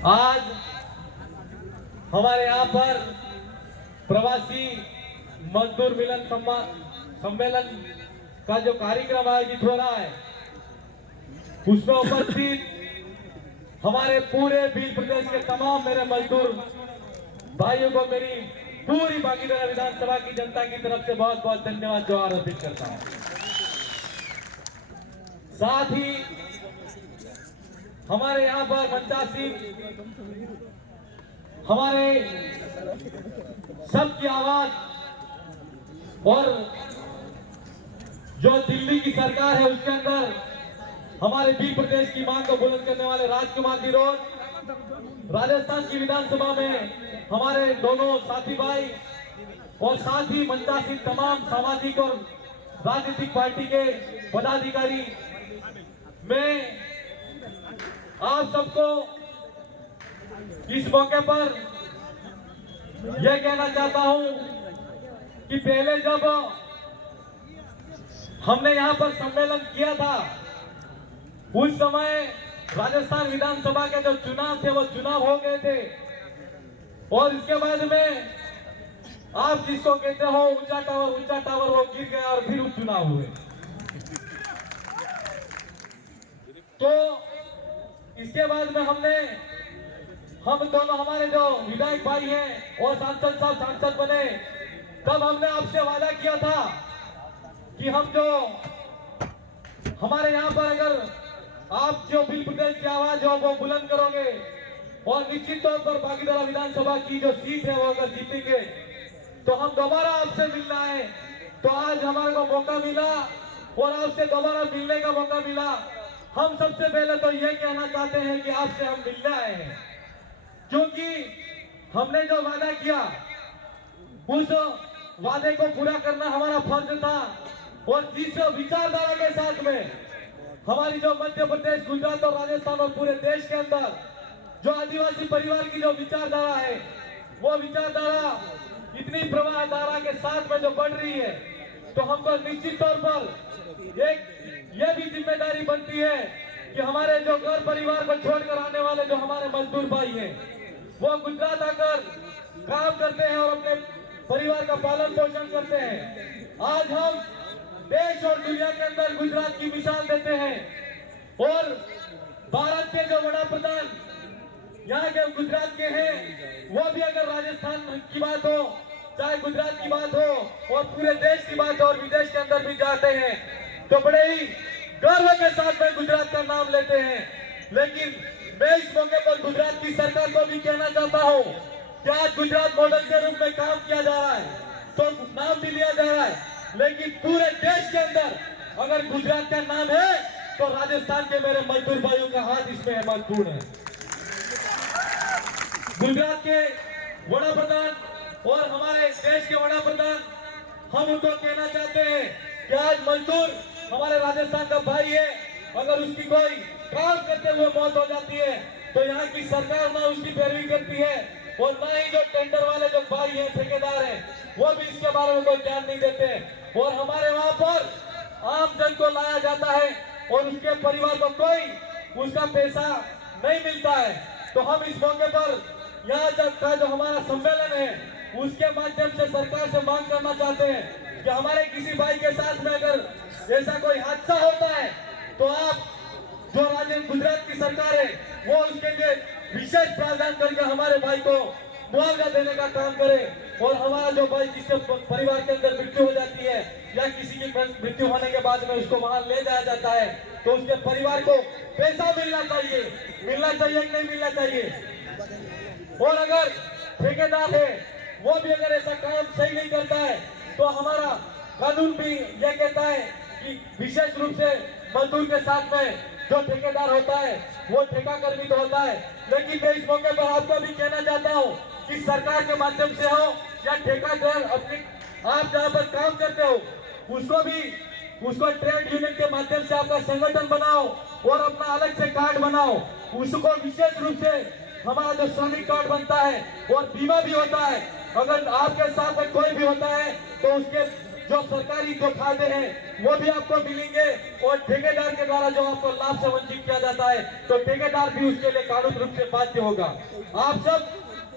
आज हमारे यहाँ पर प्रवासी मजदूर मिलन सम्मेलन का जो कार्यक्रम आयोजित हो रहा है, उसमें उपस्थित हमारे पूरे भील प्रदेश के तमाम मेरे मजदूर भाइयों को मेरी पूरी बागीधारा विधानसभा की जनता की तरफ से बहुत बहुत धन्यवाद जोहार अर्पित करता हूं। साथ ही हमारे यहाँ पर मंचासी हमारे सबकी आवाज और जो दिल्ली की सरकार है उसके अंदर हमारे भील प्रदेश की मांग को बुलंद करने वाले राजकुमार दिरोद, राजस्थान की विधानसभा में हमारे दोनों साथी भाई और साथ ही मंचासी तमाम सामाजिक और राजनीतिक पार्टी के पदाधिकारी, मैं आप सबको इस मौके पर यह कहना चाहता हूं कि पहले जब हमने यहां पर सम्मेलन किया था, उस समय राजस्थान विधानसभा के जो चुनाव थे वो चुनाव हो गए थे और इसके बाद में आप जिसको कहते हो ऊंचा टावर वो गिर गया और फिर उपचुनाव हुए। तो इसके बाद में हम दोनों हमारे जो विधायक भाई हैं और सांसद बने, तब हमने आपसे वादा किया था कि हम जो हमारे यहाँ पर अगर आप जो भील प्रदेश की आवाज हो वो बुलंद करोगे और निश्चित तौर पर बागीधारा विधानसभा की जो सीट है वो अगर जीतेंगे तो हम दोबारा आपसे मिलना है। तो आज हमारे को मौका मिला और आपसे दोबारा मिलने का मौका मिला। हम सबसे पहले तो ये कहना चाहते हैं कि आपसे हम मिलने आए हैं, क्योंकि हमने जो वादा किया उस वादे को पूरा करना हमारा फर्ज था। और जिस विचारधारा के साथ में हमारी जो मध्य प्रदेश, गुजरात और राजस्थान और पूरे देश के अंदर जो आदिवासी परिवार की जो विचारधारा है, वो विचारधारा इतनी प्रवाह धारा के साथ में जो बढ़ रही है, तो हमको निश्चित तौर पर एक ये भी जिम्मेदारी बनती है कि हमारे जो घर परिवार को छोड़कर आने वाले जो हमारे मजदूर भाई हैं, वो गुजरात आकर काम करते हैं और अपने परिवार का पालन पोषण करते हैं। आज हम देश और दुनिया के अंदर गुजरात की मिसाल देते हैं और भारत के जो बड़ा प्रधान यहाँ के गुजरात के हैं, वो भी अगर राजस्थान की बात हो, चाहे गुजरात की बात हो और पूरे देश की बात हो और विदेश के अंदर भी जाते हैं, तो बड़े ही गर्व के साथ में गुजरात का नाम लेते हैं। लेकिन मैं इस मौके पर गुजरात की सरकार को भी कहना चाहता हूँ कि आज गुजरात मॉडल के रूप में काम किया जा रहा है, तो नाम भी लिया जा रहा है, लेकिन पूरे देश के अंदर अगर गुजरात का नाम है तो राजस्थान के मेरे मजदूर भाइयों का हाथ इसमें महत्वपूर्ण है। गुजरात के बड़ा प्रधान और हमारे देश के बड़ा प्रधान, हम उनको कहना चाहते हैं कि आज मजदूर हमारे राजस्थान का भाई है, अगर उसकी कोई काम करते हुए मौत हो जाती है तो यहाँ की सरकार ना उसकी पैरवी करती है और ना ही जो टेंडर वाले जो भाई हैं, ठेकेदार हैं, वो भी इसके बारे में कोई ध्यान नहीं देते और हमारे वहां पर आम जन को लाया जाता है और उसके परिवार को कोई उसका पैसा नहीं मिलता है। तो हम इस मौके पर यहाँ का जो हमारा सम्मेलन है उसके माध्यम से सरकार से मांग करना चाहते हैं कि हमारे किसी भाई के साथ में अगर ऐसा कोई हादसा होता है तो आप जो गुजरात की सरकार है वो उसके लिए विशेष प्रावधान करके हमारे भाई को मुआवजा देने का काम करे और हमारा जो भाई जिसके परिवार के अंदर मृत्यु हो जाती है या किसी की मृत्यु होने के बाद में उसको वहां ले जाया जाता है तो उसके परिवार को पैसा मिलना चाहिए कि नहीं मिलना चाहिए। और अगर ठेकेदार है वो भी अगर ऐसा काम सही नहीं करता है तो हमारा कानून भी यह कहता है कि विशेष रूप से मजदूर के साथ में जो ठेकेदार होता है वो ठेका कर्मी तो होता है। लेकिन मैं इस मौके पर आपको भी कहना चाहता हूँ कि सरकार के माध्यम से हो या ठेकेदार अपने आप जहाँ पर काम करते हो उसको ट्रेड यूनियन के माध्यम से आपका संगठन बनाओ और अपना अलग से कार्ड बनाओ। उसको विशेष रूप से हमारा जो श्रमिक कार्ड बनता है और बीमा भी होता है, अगर आपके साथ में कोई भी होता है तो उसके जो सरकारी जो फायदे हैं वो भी आपको मिलेंगे, और ठेकेदार के द्वारा जो आपको लाभ से वंचित किया जाता है तो ठेकेदार भी उसके लिए कानूनी रूप से बाध्य होगा। आप सब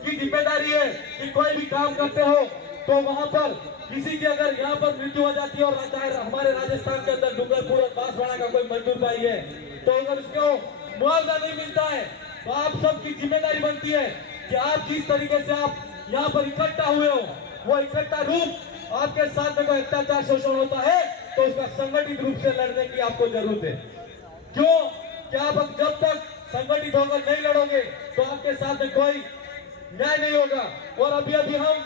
की जिम्मेदारी है कि कोई भी काम करते हो तो वहां पर किसी की अगर यहाँ पर मृत्यु हो जाती है, और चाहे हमारे राजस्थान के अंदर डूंगरपुर और बांसवाड़ा का कोई मजदूर भाई है तो अगर उसको मुआवजा नहीं मिलता है तो आप सबकी जिम्मेदारी बनती है कि आप जिस तरीके से आप यहाँ पर इकट्ठा हुए हो वो इकट्ठा रूप आपके साथ में कोई अत्याचार शोषण होता है तो उसका संगठित रूप से लड़ने की आपको जरूरत है। क्यों? कि आप जब तक संगठित होकर नहीं लड़ोगे तो आपके साथ में कोई न्याय नहीं होगा। और अभी अभी हम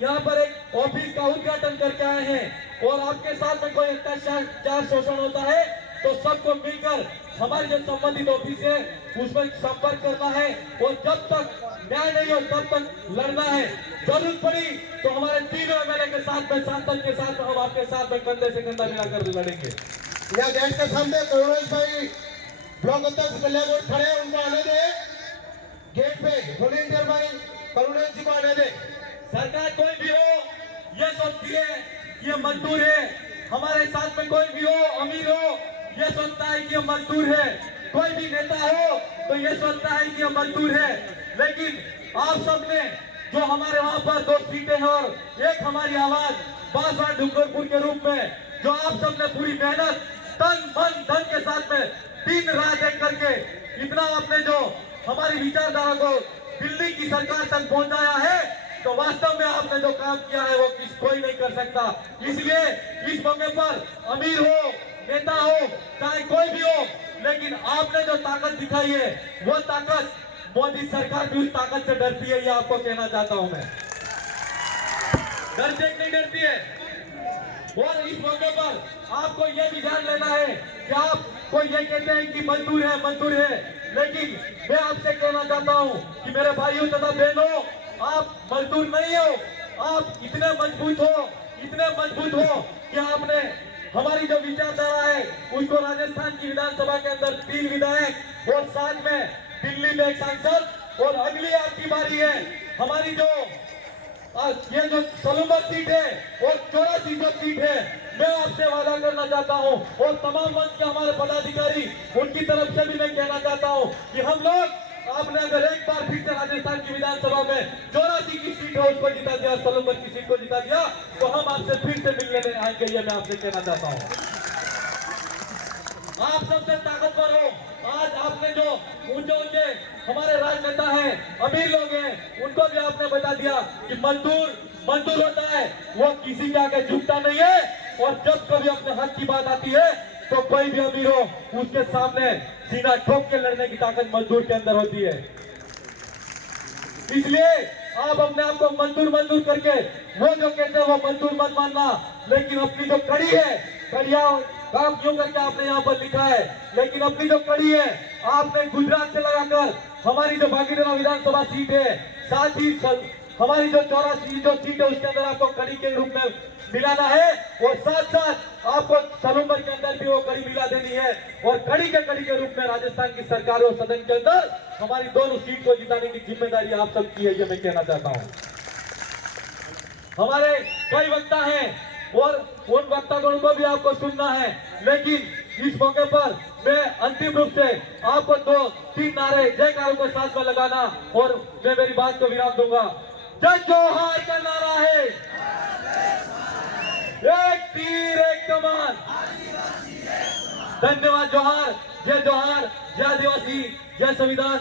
यहाँ पर एक ऑफिस का उद्घाटन करके आए हैं, और आपके साथ में कोई अत्याचार शोषण होता है तो सबको मिलकर हमारे जो संबंधित ऑफिस है उसमें संपर्क करना है, और जब तक न्याय नहीं हो तब तक लड़ना है। जरूरत पड़ी तो हमारे तीनों एमएलए के साथ में, सांसद के साथ में, हम आपके साथ में कंधे से कंधा मिलाकर लड़ेंगे। यहाँ गेट के सामने करुणेश भाई ब्लॉक अध्यक्ष कल्याण खड़े हैं, उनको आने दे। गेट पे वॉलेंटियर भाई करुणेश जी को आने दे। सरकार कोई भी हो ये सोचती है ये मजदूर है, हमारे साथ में कोई भी हो अमीर हो ये सोचता है कि ये मजदूर है, कोई भी नेता हो तो ये सोचता है कि ये मजदूर है। लेकिन आप सबने जो हमारे वहां पर 2 सीटें हैं और एक हमारी आवाज बांसवाड़ा डूंगरपुर के रूप में, जो आप सबने पूरी मेहनत तन मन धन के साथ में दिन रात एक करके इतना आपने जो हमारी विचारधारा को दिल्ली की सरकार तक पहुंचाया है तो वास्तव में आपने जो काम किया है वो कोई नहीं कर सकता। इसलिए इस मौके पर अमीर हो, नेता हो, चाहे कोई भी हो, लेकिन आपने जो ताकत दिखाई है वो ताकत मोदी सरकार भी उस ताकत से डरती है, ये आपको कहना चाहता हूं मैं। डरते नहीं डरती है। और इस मौके पर आपको ये भी ध्यान लेना है कि आप कोई ये कहते हैं कि मजदूर है, लेकिन मैं आपसे कहना चाहता हूं कि मेरे भाइयों तथा बहनों, आप मजदूर नहीं हो, आप इतने मजबूत हो कि आपने हमारी जो विचारधारा है उसको राजस्थान की विधानसभा के अंदर 3 विधायक और साथ में दिल्ली में एक सांसद, और अगली आपकी बारी है हमारी जो ये जो सलूमत सीट है और 84 जो सीट है, मैं आपसे वादा करना चाहता हूं और तमाम मंच के हमारे पदाधिकारी उनकी तरफ से भी मैं कहना चाहता हूं कि हम लोग, आपने अगर एक बार फिर से राजस्थान की विधानसभा में 84 की सीट है उसको जिता दिया, सलूमत की सीट को जिता दिया, तो हम आपसे फिर से मिलने में आएंगे, ये मैं आपसे कहना चाहता हूं। आप सबसे ताकतवर हो। आज आपने जो ऊंचे हमारे राजनेता हैं, अमीर लोग हैं, उनको भी आपने बता दिया कि मजदूर होता है, वो किसी के आगे झुकता नहीं है, और जब कभी अपने हक की बात आती है तो कोई भी अमीर हो उसके सामने सीना ठोक के लड़ने की ताकत मजदूर के अंदर होती है। इसलिए आप अपने आप को मजदूर करके वो जो कहते हैं वो मजदूर मत मानना, लेकिन अपनी जो कड़ी है, कड़िया काम क्यों करके आपने यहाँ पर लिखा है, लेकिन अपनी जो कड़ी है आपने गुजरात से लगाकर हमारी जो भागीरथी विधानसभा सीट है, साथ ही हमारी जो 84 जो सीट है उसके अंदर आपको कड़ी के रूप में मिलाना है, और साथ आपको सलूमत के अंदर भी वो कड़ी मिला देनी है, और कड़ी के रूप में राजस्थान की सरकार और सदन के अंदर हमारी दोनों सीट को जिताने की जिम्मेदारी आप सबकी है, ये मैं कहना चाहता हूँ। हमारे कई वक्ता हैं और उन वक्तागणों को भी आपको सुनना है, लेकिन इस मौके पर मैं अंतिम रूप से आपको 2-3 नारे जयकारों के साथ में लगाना और मैं मेरी बात को विराम दूंगा। जय जोहार का नारा है, एक तीर एक कमान। धन्यवाद। जोहार, जय आदिवासी, जय संविधान।